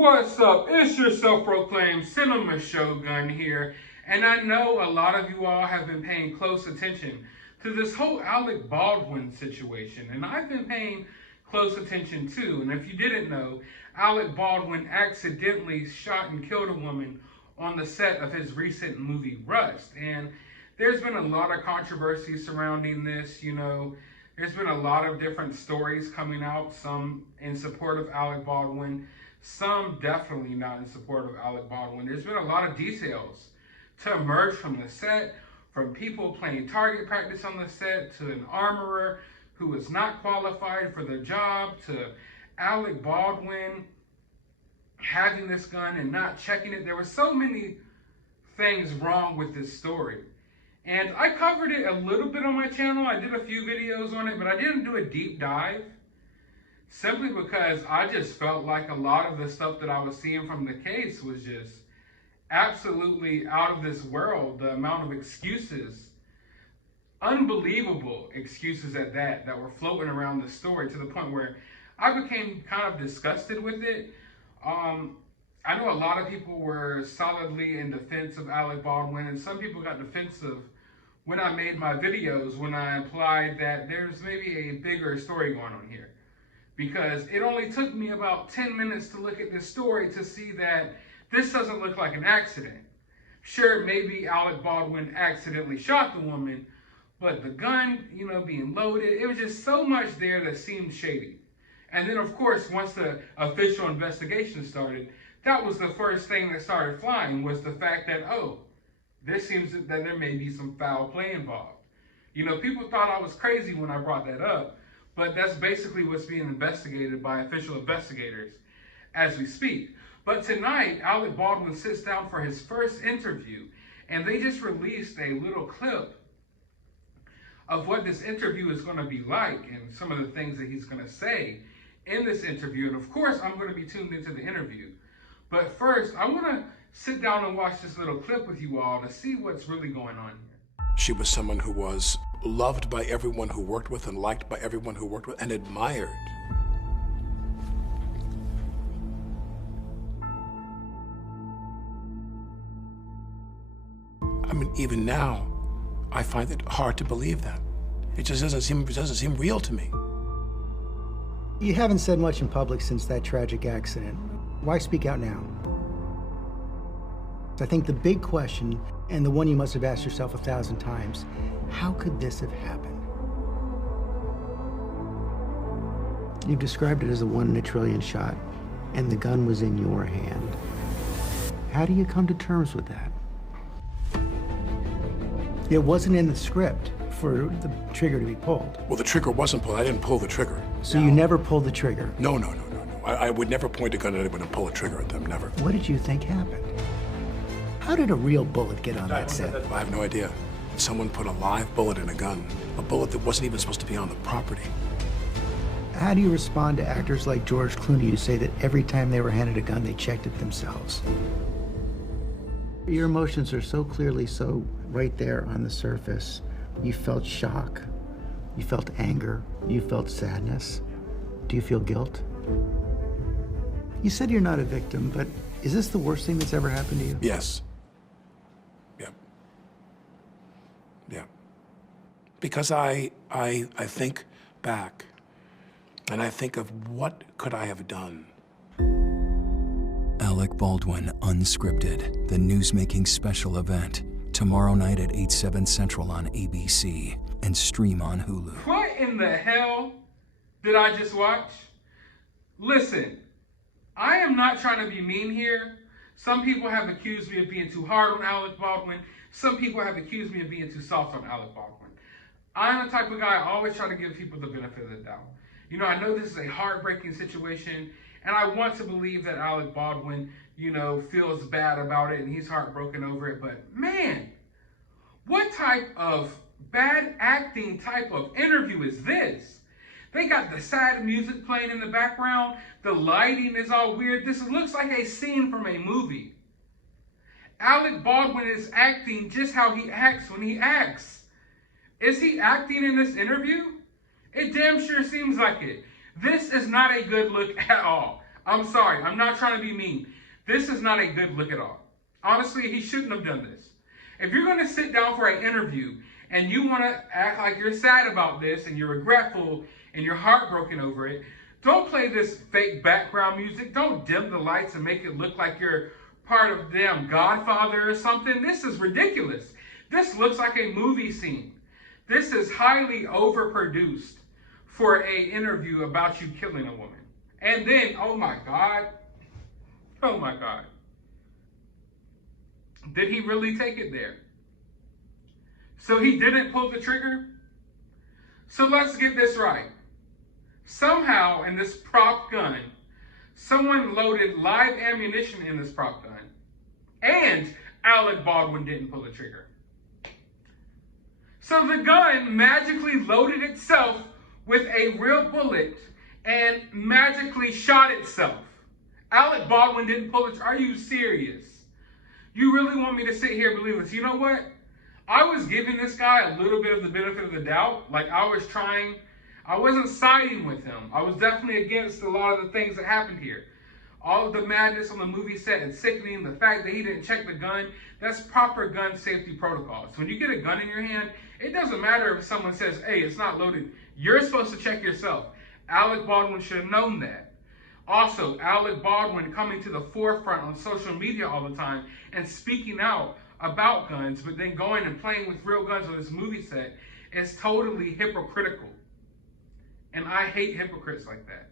What's up? It's your self-proclaimed cinema shogun here, and I know a lot of you all have been paying close attention to this whole Alec Baldwin situation, and I've been paying close attention too. And if you didn't know, Alec Baldwin accidentally shot and killed a woman on the set of his recent movie Rust, and there's been a lot of controversy surrounding this. There's been a lot of different stories coming out, some in support of Alec Baldwin, some definitely not in support of Alec Baldwin. There's been a lot of details to emerge from the set, from people playing target practice on the set, to an armorer who was not qualified for the job, to Alec Baldwin having this gun and not checking it. There were so many things wrong with this story. And I covered it a little bit on my channel. I did a few videos on it, but I didn't do a deep dive. Simply because I just felt like a lot of the stuff that I was seeing from the case was just absolutely out of this world. The amount of excuses, unbelievable excuses at that were floating around the story, to the point where I became kind of disgusted with it. I know a lot of people were solidly in defense of Alec Baldwin, and some people got defensive when I made my videos, when I implied that there's maybe a bigger story going on here. Because it only took me about 10 minutes to look at this story to see that this doesn't look like an accident. Sure, maybe Alec Baldwin accidentally shot the woman, but the gun, being loaded, it was just so much there that seemed shady. And then, of course, once the official investigation started, that was the first thing that started flying, was the fact that, this seems that there may be some foul play involved. People thought I was crazy when I brought that up, but that's basically what's being investigated by official investigators as we speak. But tonight, Alec Baldwin sits down for his first interview, and they just released a little clip of what this interview is going to be like and some of the things that he's going to say in this interview. And of course, I'm going to be tuned into the interview. But first, I want to sit down and watch this little clip with you all to see what's really going on here. She was someone who was loved by everyone who worked with and liked by everyone who worked with and admired. I mean, even now, I find it hard to believe that. It just doesn't seem real to me. You haven't said much in public since that tragic accident. Why speak out now? I think the big question, and the one you must have asked yourself 1,000 times, how could this have happened? You've described it as a 1 in a trillion shot, and the gun was in your hand. How do you come to terms with that? It wasn't in the script for the trigger to be pulled. Well, the trigger wasn't pulled. I didn't pull the trigger. So you never pulled the trigger? No. I would never point a gun at anyone and pull a trigger at them, never. What did you think happened? How did a real bullet get on that set? I have no idea. Someone put a live bullet in a gun, a bullet that wasn't even supposed to be on the property. How do you respond to actors like George Clooney who say that every time they were handed a gun, they checked it themselves? Your emotions are so clearly so right there on the surface. You felt shock, you felt anger, you felt sadness. Do you feel guilt? You said you're not a victim, but is this the worst thing that's ever happened to you? Yes. Yeah. Because I think back, and I think of what could I have done. Alec Baldwin Unscripted, the newsmaking special event, tomorrow night at 8/7 Central on ABC and stream on Hulu. What in the hell did I just watch? Listen, I am not trying to be mean here. Some people have accused me of being too hard on Alec Baldwin. Some people have accused me of being too soft on Alec Baldwin. I'm the type of guy, I always try to give people the benefit of the doubt. I know this is a heartbreaking situation, and I want to believe that Alec Baldwin, feels bad about it and he's heartbroken over it. But man, what type of bad acting type of interview is this? They got the sad music playing in the background. The lighting is all weird. This looks like a scene from a movie. Alec Baldwin is acting just how he acts when he acts. Is he acting in this interview? It damn sure seems like it. This is not a good look at all. I'm sorry. I'm not trying to be mean. This is not a good look at all. Honestly, he shouldn't have done this. If you're going to sit down for an interview and you want to act like you're sad about this and you're regretful and you're heartbroken over it, don't play this fake background music. Don't dim the lights and make it look like you're part of damn Godfather or something. This is ridiculous. This looks like a movie scene. This is highly overproduced for a interview about you killing a woman. And then, oh my God. Did he really take it there? So he didn't pull the trigger? So let's get this right. Somehow in this prop gun, someone loaded live ammunition in this prop gun, and Alec Baldwin didn't pull the trigger. So the gun magically loaded itself with a real bullet and magically shot itself. Alec Baldwin didn't pull it. Are you serious? You really want me to sit here and believe this? You know what? I was giving this guy a little bit of the benefit of the doubt. Like I wasn't siding with him. I was definitely against a lot of the things that happened here. All of the madness on the movie set and sickening, the fact that he didn't check the gun, that's proper gun safety protocols. When you get a gun in your hand, it doesn't matter if someone says, hey, it's not loaded. You're supposed to check yourself. Alec Baldwin should have known that. Also, Alec Baldwin coming to the forefront on social media all the time and speaking out about guns, but then going and playing with real guns on this movie set is totally hypocritical. And I hate hypocrites like that.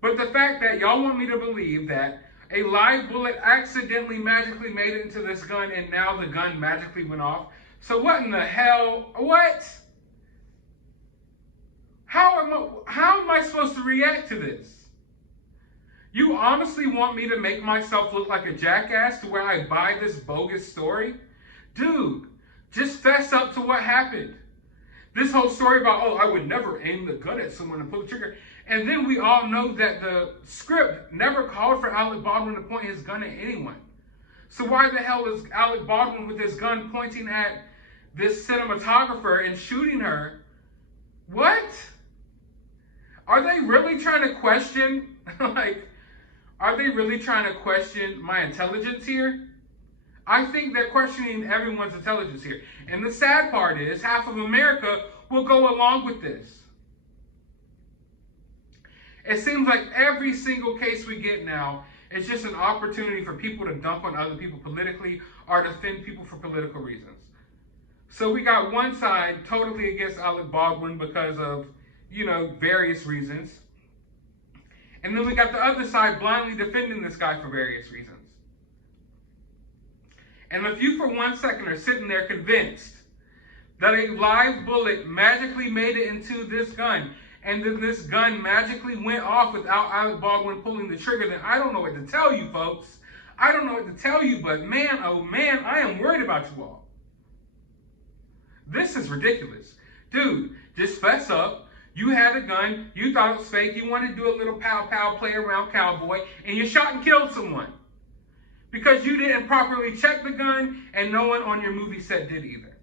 But the fact that y'all want me to believe that a live bullet accidentally magically made it into this gun and now the gun magically went off. So what in the hell? What? How am I supposed to react to this? You honestly want me to make myself look like a jackass to where I buy this bogus story? Dude, just fess up to what happened. This whole story about, oh, I would never aim the gun at someone and pull the trigger. And then we all know that the script never called for Alec Baldwin to point his gun at anyone. So why the hell is Alec Baldwin with his gun pointing at this cinematographer and shooting her? What? Are they really trying to question, are they really trying to question my intelligence here? I think they're questioning everyone's intelligence here. And the sad part is, half of America will go along with this. It seems like every single case we get now is just an opportunity for people to dump on other people politically or defend people for political reasons. So we got one side totally against Alec Baldwin because of, various reasons. And then we got the other side blindly defending this guy for various reasons. And if you for 1 second are sitting there convinced that a live bullet magically made it into this gun, and then this gun magically went off without Alec Baldwin pulling the trigger, then I don't know what to tell you, folks. I don't know what to tell you, but man, oh man, I am worried about you all. This is ridiculous. Dude, just fess up. You had a gun, you thought it was fake, you wanted to do a little pow-pow play around cowboy, and you shot and killed someone. Because you didn't properly check the gun, and no one on your movie set did either.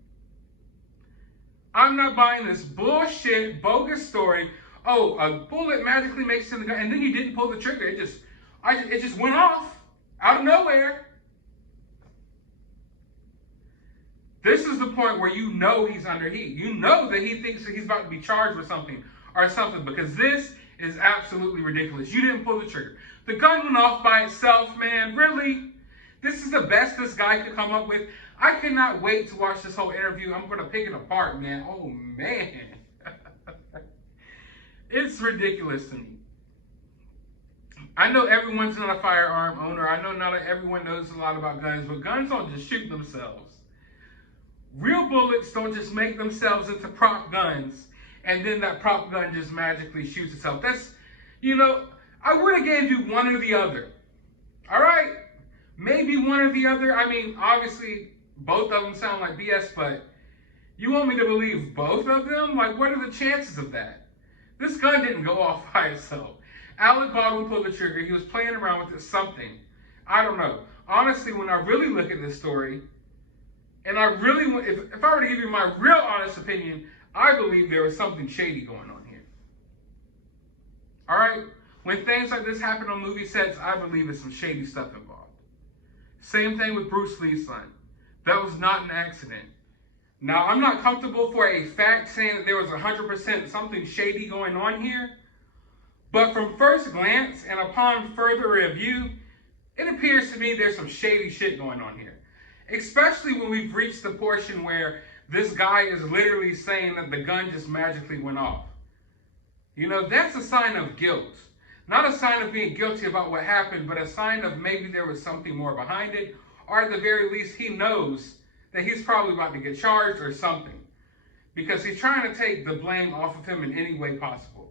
I'm not buying this bullshit, bogus story. Oh, a bullet magically makes it in the gun, and then you didn't pull the trigger. It just went off out of nowhere. This is the point where you know he's under heat. You know that he thinks that he's about to be charged with something or something, because this is absolutely ridiculous. You didn't pull the trigger. The gun went off by itself, man. Really? This is the best this guy could come up with. I cannot wait to watch this whole interview. I'm going to pick it apart, man. Oh, man. It's ridiculous to me. I know everyone's not a firearm owner. I know not everyone knows a lot about guns, but guns don't just shoot themselves. Real bullets don't just make themselves into prop guns, and then that prop gun just magically shoots itself. That's, I would have gave you one or the other. All right? Maybe one or the other. I mean, obviously, both of them sound like BS, but you want me to believe both of them? Like, what are the chances of that? This gun didn't go off by itself. Alec Baldwin pulled the trigger. He was playing around with something. I don't know. Honestly, when I really look at this story, and I really, if I were to give you my real honest opinion, I believe there was something shady going on here. All right? When things like this happen on movie sets, I believe there's some shady stuff involved. Same thing with Bruce Lee's son. That was not an accident. Now, I'm not comfortable for a fact saying that there was 100% something shady going on here, but from first glance and upon further review, it appears to me there's some shady shit going on here. Especially when we've reached the portion where this guy is literally saying that the gun just magically went off. You know, that's a sign of guilt. Not a sign of being guilty about what happened, but a sign of maybe there was something more behind it, or at the very least, he knows that he's probably about to get charged or something, because he's trying to take the blame off of him in any way possible.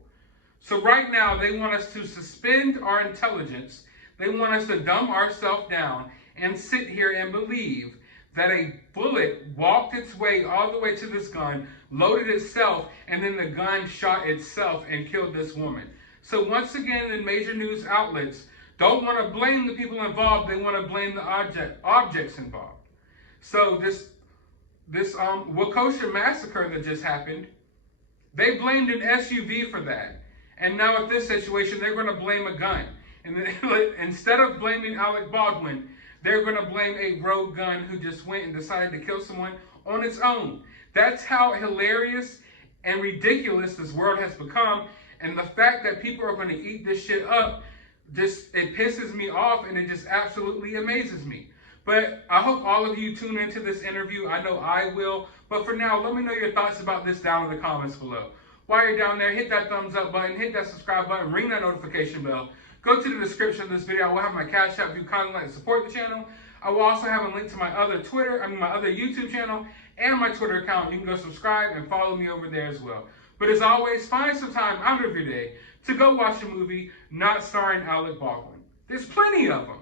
So right now, they want us to suspend our intelligence. They want us to dumb ourselves down and sit here and believe that a bullet walked its way all the way to this gun, loaded itself, and then the gun shot itself and killed this woman. So once again, the major news outlets don't want to blame the people involved. They want to blame the objects involved. So this Waukesha massacre that just happened, they blamed an SUV for that. And now with this situation, they're going to blame a gun. And then, instead of blaming Alec Baldwin, they're going to blame a rogue gun who just went and decided to kill someone on its own. That's how hilarious and ridiculous this world has become. And the fact that people are going to eat this shit up, it pisses me off, and it just absolutely amazes me. But I hope all of you tune into this interview. I know I will. But for now, let me know your thoughts about this down in the comments below. While you're down there, hit that thumbs up button, hit that subscribe button, ring that notification bell. Go to the description of this video. I will have my CashApp if you kindly like to support the channel. I will also have a link to my other YouTube channel and my Twitter account. You can go subscribe and follow me over there as well. But as always, find some time out of your day to go watch a movie not starring Alec Baldwin. There's plenty of them.